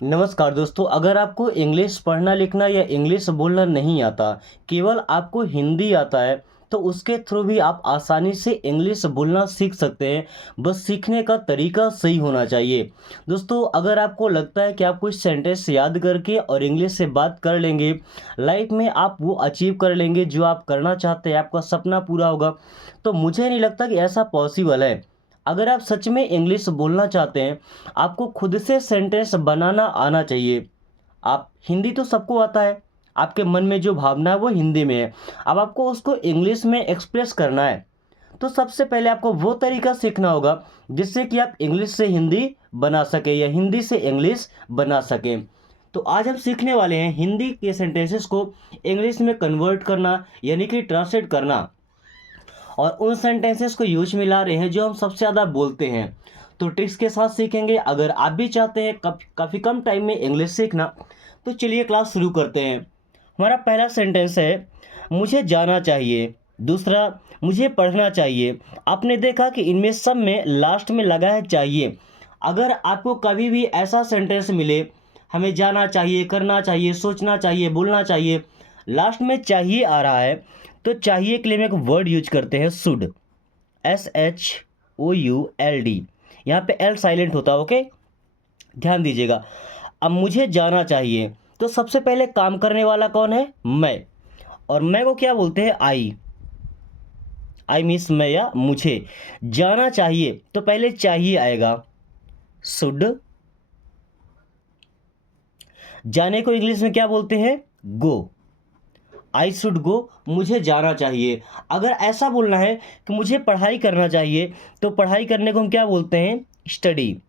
नमस्कार दोस्तों, अगर आपको इंग्लिश पढ़ना लिखना या इंग्लिश बोलना नहीं आता, केवल आपको हिंदी आता है, तो उसके थ्रू भी आप आसानी से इंग्लिश बोलना सीख सकते हैं। बस सीखने का तरीका सही होना चाहिए। दोस्तों, अगर आपको लगता है कि आप कुछ सेंटेंस याद करके और इंग्लिश से बात कर लेंगे, लाइफ में आप वो अचीव कर लेंगे जो आप करना चाहते हैं, आपका सपना पूरा होगा, तो मुझे नहीं लगता कि ऐसा पॉसिबल है। अगर आप सच में इंग्लिश बोलना चाहते हैं, आपको खुद से सेंटेंस बनाना आना चाहिए। आप हिंदी तो सबको आता है, आपके मन में जो भावना है वो हिंदी में है। अब आपको उसको इंग्लिश में एक्सप्रेस करना है, तो सबसे पहले आपको वो तरीका सीखना होगा जिससे कि आप इंग्लिश से हिंदी बना सकें या हिंदी से इंग्लिश बना सकें। तो आज हम सीखने वाले हैं हिंदी के सेंटेंसेस को इंग्लिश में कन्वर्ट करना, यानी कि ट्रांसलेट करना, और उन सेंटेंसेस को यूज में ला रहे हैं जो हम सबसे ज़्यादा बोलते हैं। तो ट्रिक्स के साथ सीखेंगे। अगर आप भी चाहते हैं काफ़ी कम टाइम में इंग्लिश सीखना, तो चलिए क्लास शुरू करते हैं। हमारा पहला सेंटेंस है, मुझे जाना चाहिए। दूसरा, मुझे पढ़ना चाहिए। आपने देखा कि इनमें सब में लास्ट में लगा है चाहिए। अगर आपको कभी भी ऐसा सेंटेंस मिले, हमें जाना चाहिए, करना चाहिए, सोचना चाहिए, बोलना चाहिए, लास्ट में चाहिए आ रहा है, तो चाहिए के लिए हम एक वर्ड यूज करते हैं, शुड। SHOULD। यहाँ पे एल साइलेंट होता है, ओके, ध्यान दीजिएगा। अब मुझे जाना चाहिए, तो सबसे पहले काम करने वाला कौन है? मैं। और मैं को क्या बोलते हैं? आई मीन्स मैं या मुझे। जाना चाहिए तो पहले चाहिए आएगा, शुड। जाने को इंग्लिश में क्या बोलते हैं? गो। आई शुड गो, मुझे जाना चाहिए। अगर ऐसा बोलना है कि मुझे पढ़ाई करना चाहिए, तो पढ़ाई करने को हम क्या बोलते हैं? स्टडी।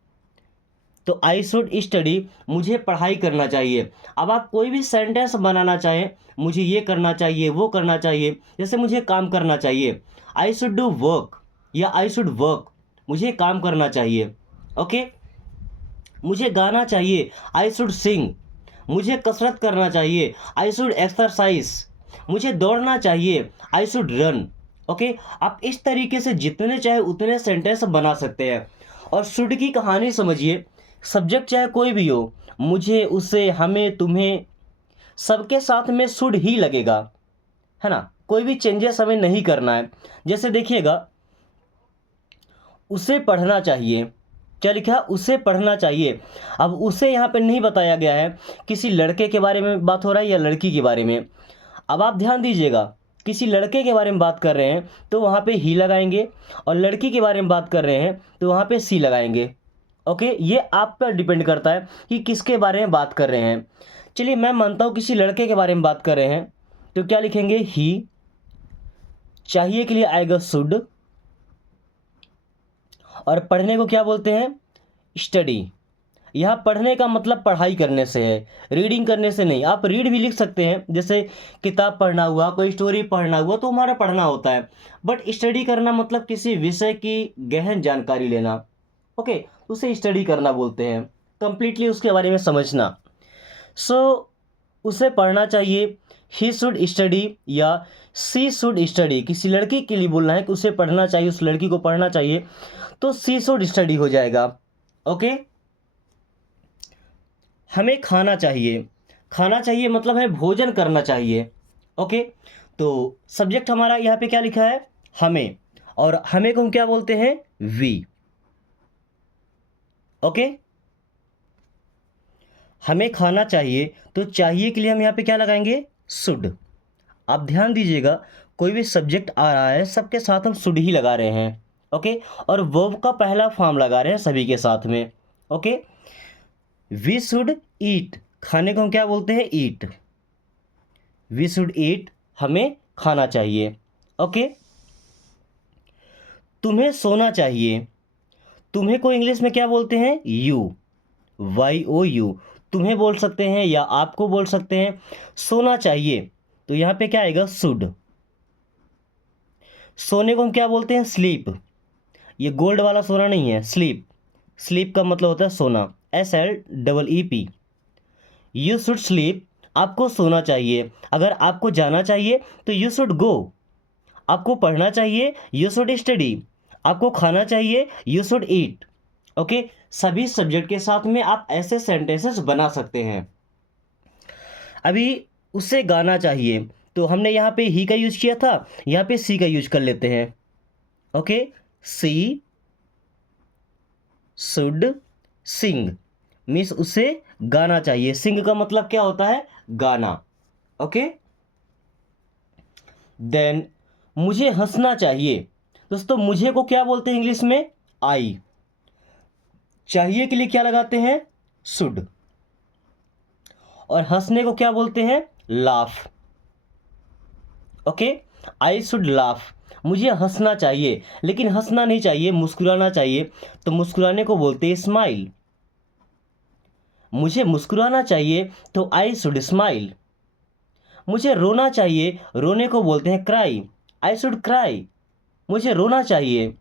तो आई शुड स्टडी, मुझे पढ़ाई करना चाहिए। अब आप कोई भी सेंटेंस बनाना चाहें, मुझे ये करना चाहिए, वो करना चाहिए, जैसे मुझे काम करना चाहिए, आई शुड डू वर्क, या आई शुड वर्क, मुझे काम करना चाहिए। ओके। मुझे गाना चाहिए, आई शुड सिंग। मुझे कसरत करना चाहिए, आई शुड एक्सरसाइज। मुझे दौड़ना चाहिए, आई शुड रन। ओके। आप इस तरीके से जितने चाहे उतने सेंटेंस बना सकते हैं। और शुड की कहानी समझिए, सब्जेक्ट चाहे कोई भी हो, मुझे, उसे, हमें, तुम्हें, सबके साथ में शुड ही लगेगा, है ना। कोई भी चेंजेस हमें नहीं करना है। जैसे देखिएगा, उसे पढ़ना चाहिए, क्या लिखा? उसे पढ़ना चाहिए। अब उसे यहाँ पे नहीं बताया गया है, किसी लड़के के बारे में बात हो रहा है या लड़की के बारे में। अब आप ध्यान दीजिएगा, किसी लड़के के बारे में बात कर रहे हैं तो वहाँ पे ही लगाएंगे, और लड़की के बारे में बात कर रहे हैं तो वहाँ पे सी लगाएंगे। ओके, ये आप पर डिपेंड करता है कि किसके बारे में बात कर रहे हैं। चलिए, मैं मानता हूँ किसी लड़के के बारे में बात कर रहे हैं, तो क्या लिखेंगे? ही। चाहिए के लिए आएगा शुड, और पढ़ने को क्या बोलते हैं? स्टडी। यहाँ पढ़ने का मतलब पढ़ाई करने से है, रीडिंग करने से नहीं। आप रीड भी लिख सकते हैं, जैसे किताब पढ़ना हुआ, कोई स्टोरी पढ़ना हुआ, तो हमारा पढ़ना होता है। बट स्टडी करना मतलब किसी विषय की गहन जानकारी लेना। ओके, उसे स्टडी करना बोलते हैं, कंप्लीटली उसके बारे में समझना। सो उसे पढ़ना चाहिए, ही शुड स्टडी, या सी शुड स्टडी। किसी लड़की के लिए बोलना है कि उसे पढ़ना चाहिए, उस लड़की को पढ़ना चाहिए, तो सी शुड स्टडी हो जाएगा। ओके। हमें खाना चाहिए, खाना चाहिए मतलब है भोजन करना चाहिए। ओके। तो सब्जेक्ट हमारा यहाँ पे क्या लिखा है? हमें। और हमें को हम क्या बोलते हैं? वी। ओके। हमें खाना चाहिए, तो चाहिए के लिए हम यहाँ पे क्या लगाएंगे? शुड। आप ध्यान दीजिएगा, कोई भी सब्जेक्ट आ रहा है, सबके साथ हम शुड ही लगा रहे हैं। ओके। और वर्ब का पहला फॉर्म लगा रहे हैं सभी के साथ में। ओके। वी शुड ईट, खाने को हम क्या बोलते हैं? ईट। वी शुड ईट, हमें खाना चाहिए। ओके। तुम्हें सोना चाहिए, तुम्हें को इंग्लिश में क्या बोलते हैं? यू। YOU। तुम्हें बोल सकते हैं या आपको बोल सकते हैं। सोना चाहिए, तो यहाँ पे क्या आएगा? शुड। सोने को हम क्या बोलते हैं? स्लीप। ये गोल्ड वाला सोना नहीं है, स्लीप। स्लीप का मतलब होता है सोना, SLEEP। यू शुड स्लीप, आपको सोना चाहिए। अगर आपको जाना चाहिए तो यू शुड गो। आपको पढ़ना चाहिए, यू शुड स्टडी। आपको खाना चाहिए, यू शुड ईट। ओके, सभी सब्जेक्ट के साथ में आप ऐसे सेंटेंसेस बना सकते हैं। अभी उसे गाना चाहिए, तो हमने यहाँ पे ही का यूज किया था, यहाँ पे सी का यूज कर लेते हैं। Okay, she should sing means उसे गाना चाहिए। सिंग का मतलब क्या होता है? गाना। ओके, देन मुझे हंसना चाहिए। दोस्तों मुझे को क्या बोलते हैं इंग्लिश में? आई। चाहिए के लिए क्या लगाते हैं? शुड। और हंसने को क्या बोलते हैं? Laugh. Okay, I should laugh. मुझे हंसना चाहिए, लेकिन हंसना नहीं चाहिए, मुस्कुराना चाहिए, तो मुस्कुराने को बोलते हैं स्माइल। मुझे मुस्कुराना चाहिए तो आई शुड स्माइल। मुझे रोना चाहिए, रोने को बोलते हैं क्राई। I should cry. मुझे रोना चाहिए।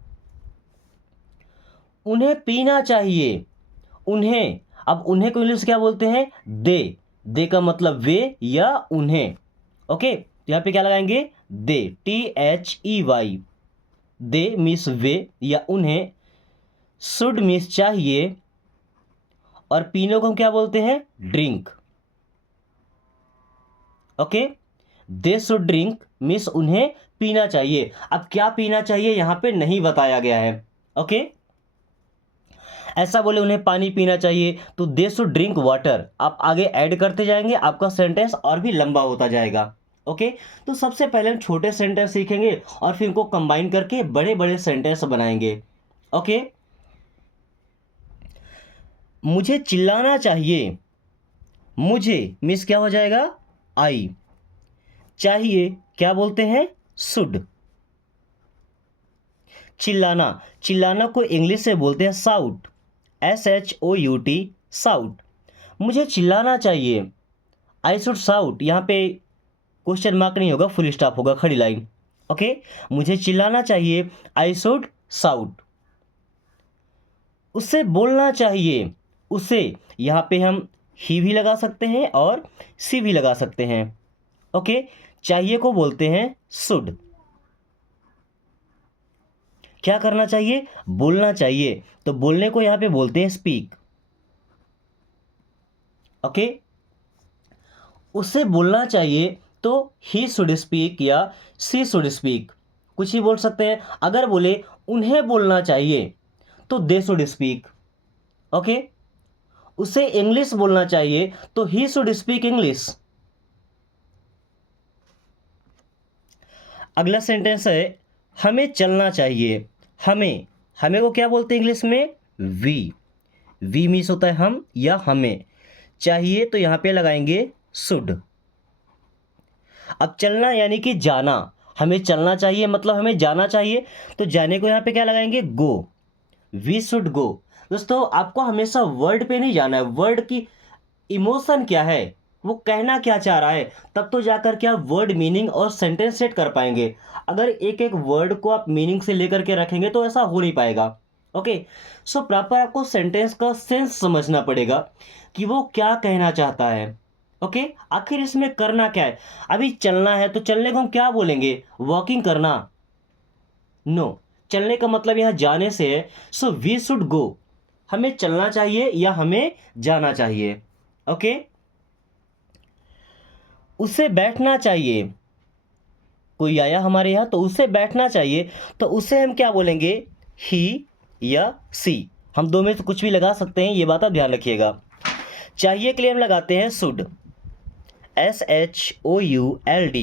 उन्हें पीना चाहिए। उन्हें, अब उन्हें को इंग्लिश क्या बोलते हैं? दे। दे का मतलब वे या उन्हें। ओके, तो यहाँ पे क्या लगाएंगे? दे, THEY। दे मीन्स वे या उन्हें, शुड मीन्स चाहिए, और पीने को हम क्या बोलते हैं? Drink. Okay, they should drink means उन्हें पीना चाहिए। अब क्या पीना चाहिए यहाँ पे नहीं बताया गया है। ओके, ऐसा बोले उन्हें पानी पीना चाहिए तो दे शुड ड्रिंक वाटर। आप आगे ऐड करते जाएंगे, आपका सेंटेंस और भी लंबा होता जाएगा। ओके, तो सबसे पहले हम छोटे सेंटेंस सीखेंगे और फिर इनको कंबाइन करके बड़े बड़े सेंटेंस बनाएंगे। ओके, मुझे चिल्लाना चाहिए। मुझे मीन्स क्या हो जाएगा? आई। चाहिए क्या बोलते हैं? शुड। चिल्लाना, चिल्लाना को इंग्लिश से बोलते हैं साउट। SHOUT, साउट। मुझे चिल्लाना चाहिए, आई शुड साउट। यहाँ पे क्वेश्चन मार्क नहीं होगा, फुल स्टॉप होगा, खड़ी लाइन। ओके, मुझे चिल्लाना चाहिए, आई शुड साउट। उससे बोलना चाहिए। उसे यहाँ पे हम ही भी लगा सकते हैं और सी भी लगा सकते हैं। ओके, चाहिए को बोलते हैं शुड। क्या करना चाहिए? बोलना चाहिए, तो बोलने को यहां पे बोलते हैं स्पीक। ओके, उससे बोलना चाहिए तो ही शुड स्पीक या सी शुड स्पीक, कुछ ही बोल सकते हैं। अगर बोले उन्हें बोलना चाहिए तो दे शुड स्पीक। ओके, उसे इंग्लिश बोलना चाहिए तो ही शुड स्पीक इंग्लिश। अगला सेंटेंस है, हमें चलना चाहिए। हमें, हमें को क्या बोलते हैं इंग्लिश में? वी। वी मीन्स होता है हम या हमें। चाहिए तो यहाँ पे लगाएंगे शुड। अब चलना यानी कि जाना। हमें चलना चाहिए मतलब हमें जाना चाहिए, तो जाने को यहाँ पे क्या लगाएंगे? गो। We should go. दोस्तों आपको हमेशा वर्ड पे नहीं जाना है, वर्ड की इमोशन क्या है, वो कहना क्या चाह रहा है, तब तो जाकर के आप वर्ड मीनिंग और सेंटेंस सेट कर पाएंगे। अगर एक एक वर्ड को आप मीनिंग से लेकर के रखेंगे तो ऐसा हो नहीं पाएगा। ओके, सो प्रॉपर आपको सेंटेंस का सेंस समझना पड़ेगा कि वो क्या कहना चाहता है। ओके, आखिर इसमें करना क्या है? अभी चलना है तो चलने को हम क्या बोलेंगे? वॉकिंग करना? नो, चलने का मतलब यहाँ जाने से है। So we should go. हमें चलना चाहिए या हमें जाना चाहिए। ओके, उसे बैठना चाहिए। कोई आया हमारे यहाँ तो उसे बैठना चाहिए, तो उसे हम क्या बोलेंगे? ही या सी। हम दो में से कुछ भी लगा सकते हैं, ये बात आप ध्यान रखिएगा। चाहिए के लिए हम लगाते हैं शुड, SHOULD।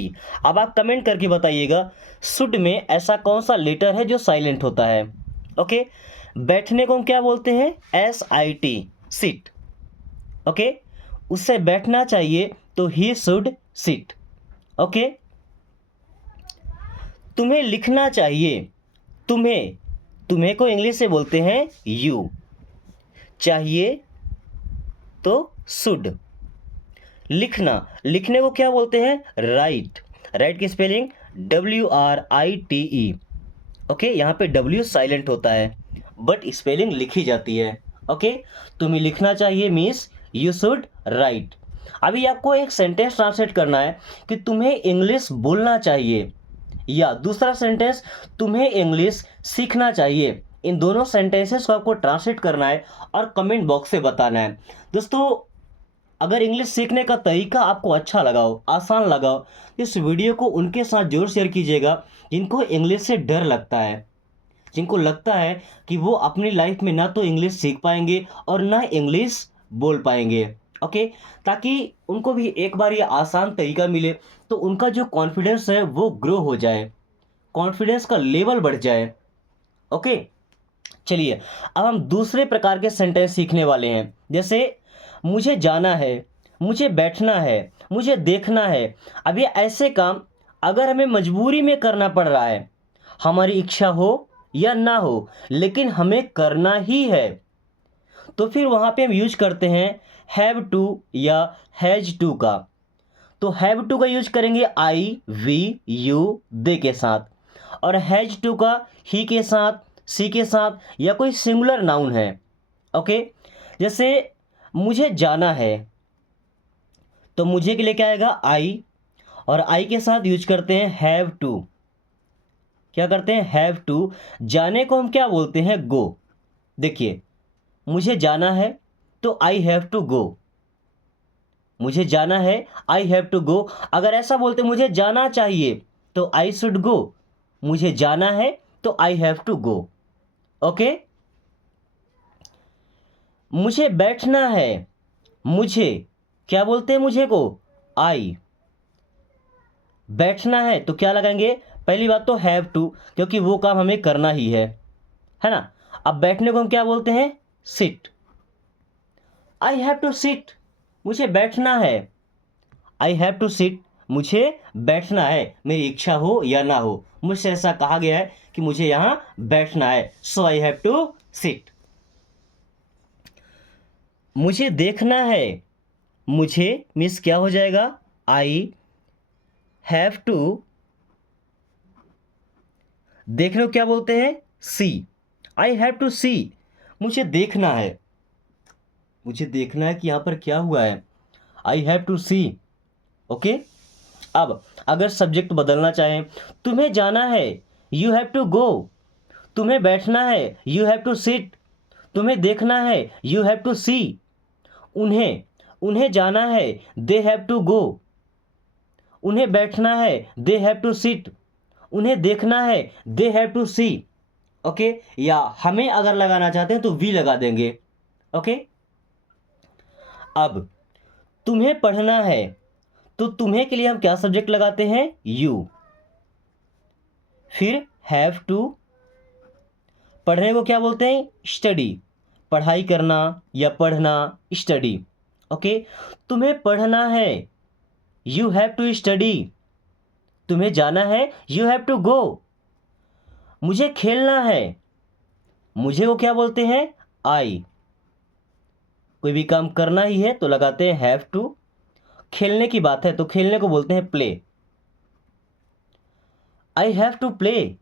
अब आप कमेंट करके बताइएगा शुड में ऐसा कौन सा लेटर है जो साइलेंट होता है। ओके, बैठने को हम क्या बोलते हैं? SIT, seat. ओके, उससे बैठना चाहिए तो ही शुड सिट। ओके, तुम्हें लिखना चाहिए। तुम्हें, तुम्हें को इंग्लिश से बोलते हैं यू। चाहिए तो शुड। लिखना, लिखने को क्या बोलते हैं? राइट। राइट की स्पेलिंग WRITE। ओके, यहाँ पे W साइलेंट होता है बट स्पेलिंग लिखी जाती है। ओके, तुम्हें लिखना चाहिए मीन्स यू शुड राइट। अभी आपको एक सेंटेंस ट्रांसलेट करना है कि तुम्हें इंग्लिश बोलना चाहिए, या दूसरा सेंटेंस तुम्हें इंग्लिश सीखना चाहिए। इन दोनों सेंटेंसेस को आपको ट्रांसलेट करना है और कमेंट बॉक्स से बताना है। दोस्तों, अगर इंग्लिश सीखने का तरीका आपको अच्छा लगा हो, आसान लगा हो, तो इस वीडियो को उनके साथ जरूर शेयर कीजिएगा जिनको इंग्लिश से डर लगता है, जिनको लगता है कि वो अपनी लाइफ में ना तो इंग्लिश सीख पाएंगे और ना इंग्लिश बोल पाएंगे। ओके, ताकि उनको भी एक बार ये आसान तरीका मिले तो उनका जो कॉन्फिडेंस है वो ग्रो हो जाए, कॉन्फिडेंस का लेवल बढ़ जाए। ओके, चलिए अब हम दूसरे प्रकार के सेंटेंस सीखने वाले हैं। जैसे मुझे जाना है, मुझे बैठना है, मुझे देखना है। अब ये ऐसे काम अगर हमें मजबूरी में करना पड़ रहा है, हमारी इच्छा हो या ना हो, लेकिन हमें करना ही है, तो फिर वहाँ पे हम यूज करते हैं हैव टू या हैज टू का। तो हैव टू का यूज करेंगे आई वी यू दे के साथ, और हैज टू का ही के साथ, सी के साथ, या कोई सिंगुलर नाउन है। ओके, जैसे मुझे जाना है, तो मुझे के लिए क्या आएगा आई, और आई के साथ यूज करते हैं हैव टू। क्या करते हैं, हैव टू। जाने को हम क्या बोलते हैं, गो। देखिए, मुझे जाना है तो आई हैव टू गो, मुझे जाना है आई हैव टू गो। अगर ऐसा बोलते मुझे जाना चाहिए तो आई शुड गो, मुझे जाना है तो I have to go. Okay, मुझे बैठना है, मुझे क्या बोलते हैं, मुझे को आई। बैठना है तो क्या लगाएंगे, पहली बात तो हैव टू, क्योंकि वो काम हमें करना ही है ना। अब बैठने को हम क्या बोलते हैं, sit. I have to sit, मुझे बैठना है। आई हैव टू सिट, मुझे बैठना है, मेरी इच्छा हो या ना हो, मुझसे ऐसा कहा गया है कि मुझे यहां बैठना है, सो आई हैव टू सिट। मुझे देखना है, मुझे मिस क्या हो जाएगा, आई हैव टू, देखने को क्या बोलते हैं, सी। आई हैव टू सी, मुझे देखना है, मुझे देखना है कि यहां पर क्या हुआ है, I have to see. Okay, अब अगर सब्जेक्ट बदलना चाहें, तुम्हें जाना है, यू हैव टू गो। तुम्हें बैठना है, यू हैव टू सिट। तुम्हें देखना है, यू हैव टू सी। उन्हें उन्हें जाना है, दे हैव टू गो। उन्हें बैठना है, दे हैव टू सिट। उन्हें देखना है, they have to see. Okay, या हमें अगर लगाना चाहते हैं तो वी लगा देंगे। ओके, अब तुम्हें पढ़ना है, तो तुम्हें के लिए हम क्या सब्जेक्ट लगाते हैं, यू। फिर हैव टू, पढ़ने को क्या बोलते हैं, स्टडी। पढ़ाई करना या पढ़ना, स्टडी। ओके, तुम्हें पढ़ना है, यू हैव टू स्टडी। तुम्हें जाना है, यू हैव टू गो। मुझे खेलना है, मुझे को क्या बोलते हैं, आई। कोई भी काम करना ही है तो लगाते हैं हैव टू। खेलने की बात है तो खेलने को बोलते हैं play. I have to play,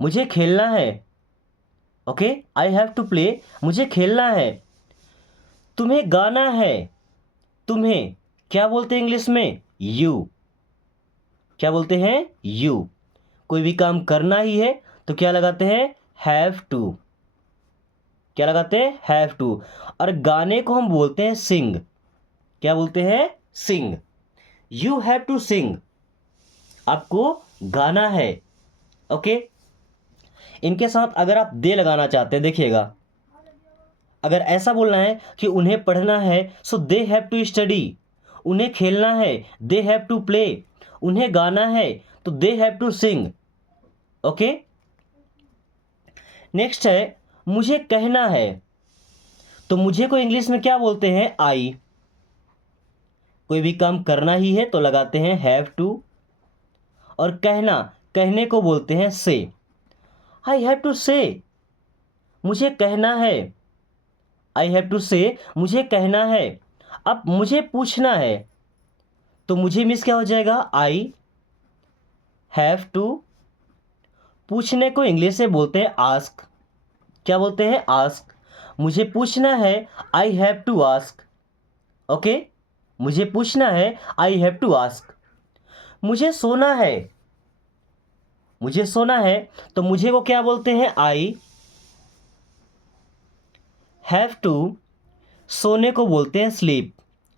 मुझे खेलना है। Okay, I have to play, मुझे खेलना है। तुम्हें गाना है, तुम्हें क्या बोलते हैं इंग्लिश में, यू। क्या बोलते हैं, यू। कोई भी काम करना ही है तो क्या लगाते हैं, हैव टू। क्या लगाते हैं, हैव टू। और गाने को हम बोलते हैं सिंग। क्या बोलते हैं, सिंग। यू हैव टू सिंग, आपको गाना है। ओके, इनके साथ अगर आप दे लगाना चाहते हैं, देखिएगा, अगर ऐसा बोलना है कि उन्हें पढ़ना है, सो दे हैव टू स्टडी। उन्हें खेलना है, दे हैव टू प्ले। उन्हें गाना है तो they have to sing. Okay, next है मुझे कहना है, तो मुझे को इंग्लिश में क्या बोलते हैं, आई। कोई भी काम करना ही है तो लगाते हैं हैव टू। और कहना, कहने को बोलते हैं से। आई हैव टू से, मुझे कहना है। आई हैव टू से, मुझे कहना है। अब मुझे पूछना है, तो मुझे मिस क्या हो जाएगा, आई हैव टू। पूछने को इंग्लिश से बोलते हैं आस्क। क्या बोलते हैं, आस्क। मुझे पूछना है, I have to ask. Okay, मुझे पूछना है, आई हैव टू आस्क। मुझे सोना है, मुझे सोना है, तो मुझे को क्या बोलते हैं, आई। हैव टू सोने को बोलते हैं स्लीप।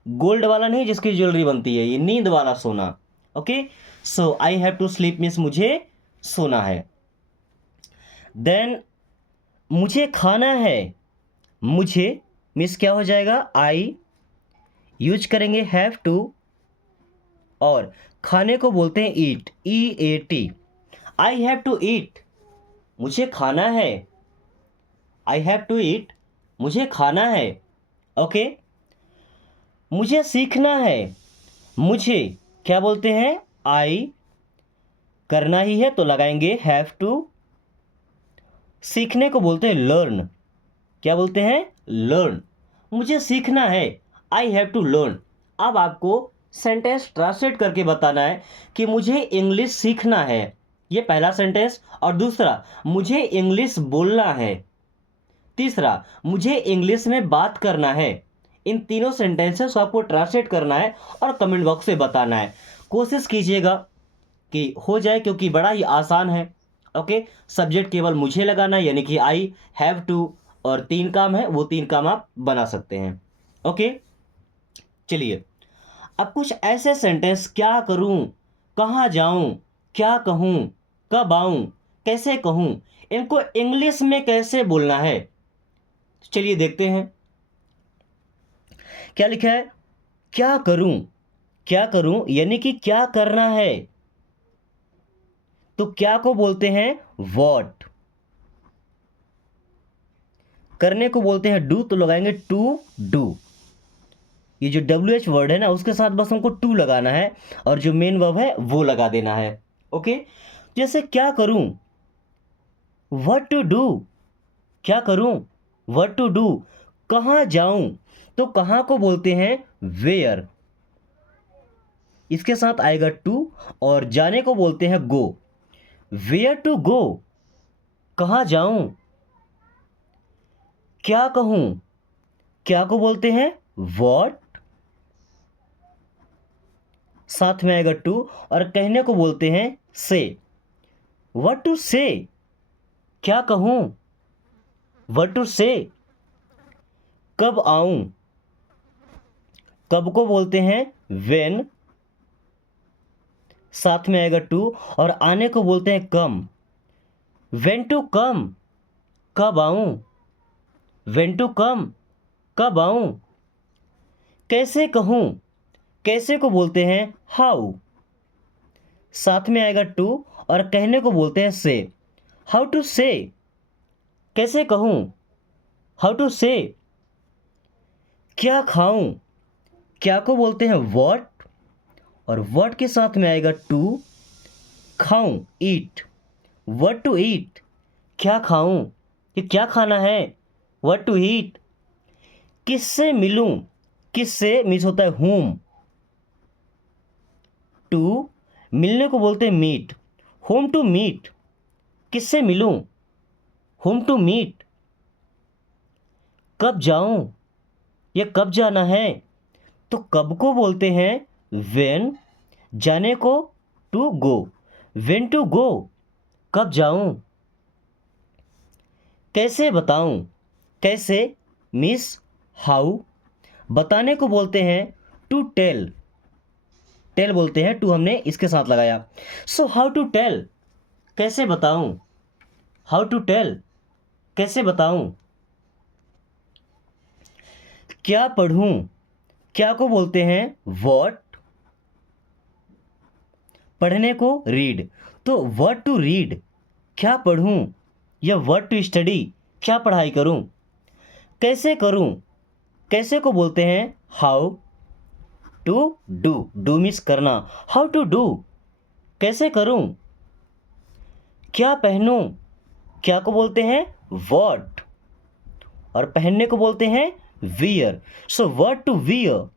गोल्ड वाला नहीं जिसकी ज्वेलरी बनती है, ये नींद वाला सोना। Okay, so I have to sleep means मुझे सोना है। देन मुझे खाना है, मुझे मीन्स क्या हो जाएगा, आई यूज करेंगे हैव टू, और खाने को बोलते हैं eat, E A T. I have to eat, मुझे खाना है। आई हैव टू ईट, मुझे खाना है। ओके, मुझे सीखना है, मुझे क्या बोलते हैं, आई, करना ही है तो लगाएंगे हैव टू। सीखने को बोलते हैं लर्न, क्या बोलते हैं, लर्न। मुझे सीखना है, आई हैव टू लर्न। अब आपको सेंटेंस ट्रांसलेट करके बताना है कि मुझे इंग्लिश सीखना है, ये पहला सेंटेंस। और दूसरा, मुझे इंग्लिश बोलना है। तीसरा, मुझे इंग्लिश में बात करना है। इन तीनों सेंटेंसेस को आपको ट्रांसलेट करना है और कमेंट बॉक्स में बताना है। कोशिश कीजिएगा कि हो जाए, क्योंकि बड़ा ही आसान है। ओके, सब्जेक्ट केवल मुझे लगाना है, यानी कि आई हैव टू, और 3 काम है, वो 3 काम आप बना सकते हैं। ओके, चलिए अब कुछ ऐसे सेंटेंस, क्या करूं, कहाँ जाऊं, क्या कहूं, कब आऊं, कैसे कहूं, इनको इंग्लिश में कैसे बोलना है, चलिए देखते हैं। क्या लिखा है, क्या करूं, क्या करूं यानी कि क्या करना है, तो क्या को बोलते हैं वॉट। करने को बोलते हैं डू, तो लगाएंगे टू डू। ये जो WH वर्ड है ना, उसके साथ बस हमको टू लगाना है, और जो मेन वर्ब है वो लगा देना है। ओके, जैसे क्या करूं, व्हाट टू डू, क्या करूं, व्हाट टू डू। कहाँ जाऊं, तो कहाँ को बोलते हैं वेयर, इसके साथ आएगा टू, और जाने को बोलते हैं गो। वेयर टू गो, कहाँ जाऊं। क्या कहूं, क्या को बोलते हैं व्हाट, साथ में आएगा टू, और कहने को बोलते हैं से। व्हाट टू से, क्या कहूं, व्हाट टू से। कब आऊं, कब को बोलते हैं व्हेन, साथ में आएगा टू, और आने को बोलते हैं कम। व्हेन टू कम, कब आऊं, व्हेन टू कम, कब आऊं। कैसे कहूं, कैसे को बोलते हैं हाउ, साथ में आएगा टू, और कहने को बोलते हैं से। हाउ टू से, कैसे कहूं, हाउ टू से। क्या खाऊं, क्या को बोलते हैं व्हाट, और व्हाट के साथ में आएगा टू, खाऊं ईट। व्हाट टू ईट, क्या खाऊं, ये क्या खाना है, व्हाट टू ईट। किससे मिलूं, किससे मीन्स होता है whom, टू, मिलने को बोलते हैं मीट। whom टू मीट, किससे मिलूं, whom टू मीट। कब जाऊं, ये कब जाना है, तो कब को बोलते हैं when, जाने को to go, when to go, कब जाऊं। कैसे बताऊं, कैसे मिस हाउ, बताने को बोलते हैं टू टेल, टेल बोलते हैं, टू हमने इसके साथ लगाया। सो हाउ टू टेल, कैसे बताऊं, हाउ टू टेल, कैसे बताऊं। क्या पढ़ूं, क्या को बोलते हैं व्हाट, पढ़ने को रीड, तो व्हाट टू रीड, क्या पढ़ूं, या व्हाट टू स्टडी, क्या पढ़ाई करूं। कैसे करूं, कैसे को बोलते हैं how to do, do means करना, हाउ टू डू, कैसे करूं। क्या पहनूं, क्या को बोलते हैं व्हाट, और पहनने को बोलते हैं wear. So what to wear,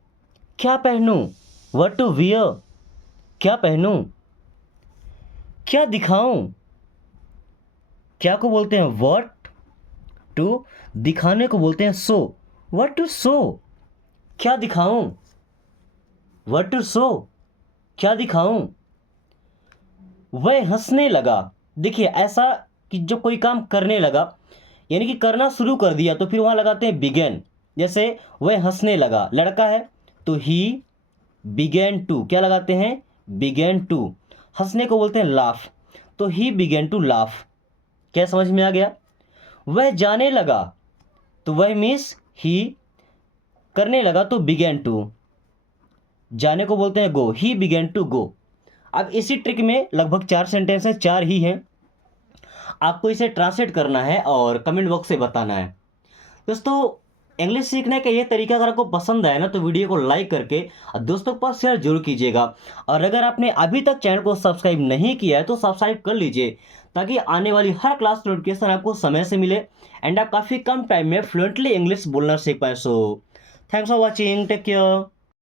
क्या पहनूं, व्हाट टू वियर, क्या पहनूं। क्या दिखाऊं, क्या को बोलते हैं व्हाट टू, दिखाने को बोलते हैं शो। व्हाट टू शो, क्या दिखाऊं, व्हाट टू शो, क्या दिखाऊं। वह हंसने लगा, देखिए ऐसा कि जो कोई काम करने लगा, यानी कि करना शुरू कर दिया, तो फिर वहाँ लगाते हैं बिगेन। जैसे वह हंसने लगा, लड़का है तो ही बिगेन टू, क्या लगाते हैं, बिगेन टू। हंसने को बोलते हैं लाफ, तो ही बिगेन टू लाफ। क्या समझ में आ गया? वह जाने लगा, तो वह मीन्स ही, करने लगा तो बिगेन टू, जाने को बोलते हैं गो, ही बिगेन टू गो। अब इसी ट्रिक में लगभग 4 सेंटेंस है, 4 ही हैं। आपको इसे ट्रांसलेट करना है और कमेंट बॉक्स से बताना है। दोस्तों, इंग्लिश सीखने का ये तरीका अगर आपको पसंद आया ना, तो वीडियो को लाइक करके दोस्तों के पास शेयर जरूर कीजिएगा। और अगर आपने अभी तक चैनल को सब्सक्राइब नहीं किया है तो सब्सक्राइब कर लीजिए, ताकि आने वाली हर क्लास नोटिफिकेशन आपको समय से मिले एंड आप काफ़ी कम टाइम में फ्लुएंटली इंग्लिश बोलना सीख पाए। So thanks for watching, take care.